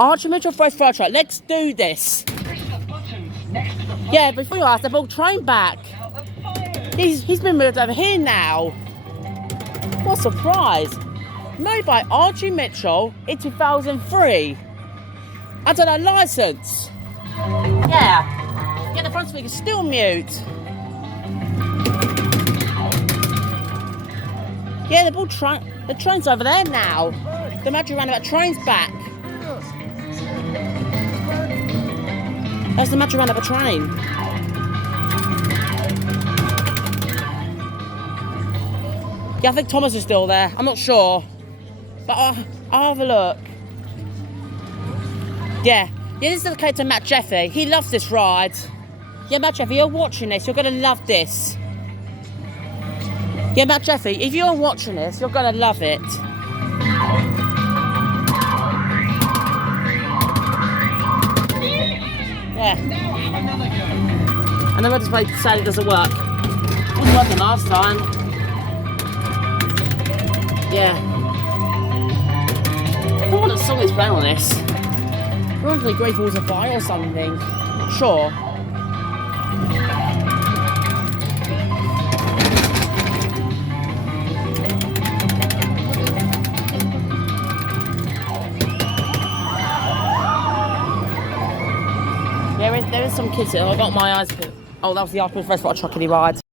Archie Mitchell Fresh Fire Truck. Let's do this. Yeah, before you ask, they brought train back. He's been moved over here now. What a surprise. Made by Archie Mitchell in 2003. Under their licence. Yeah, the front speaker's still mute. Yeah, they brought the train's over there now. The Magic Roundabout train's back. That's the Magic Roundabout train. Yeah, I think Thomas is still there. I'm not sure. But I'll have a look. Yeah, this is dedicated to Matt Jeffy. He loves this ride. Yeah, Matt Jeffy, you're watching this. You're going to love this. Yeah, Matt Jeffy, if you're watching this, you're going to love it. Yeah. And the red display sadly doesn't work. It wasn't working last time. Yeah. I don't know what song is playing on this. Probably Great Balls of Fire or something. Not sure. There is some kids here. I got my eyes. Oh, that was the Archie Fresh Fire Truck Kiddie ride.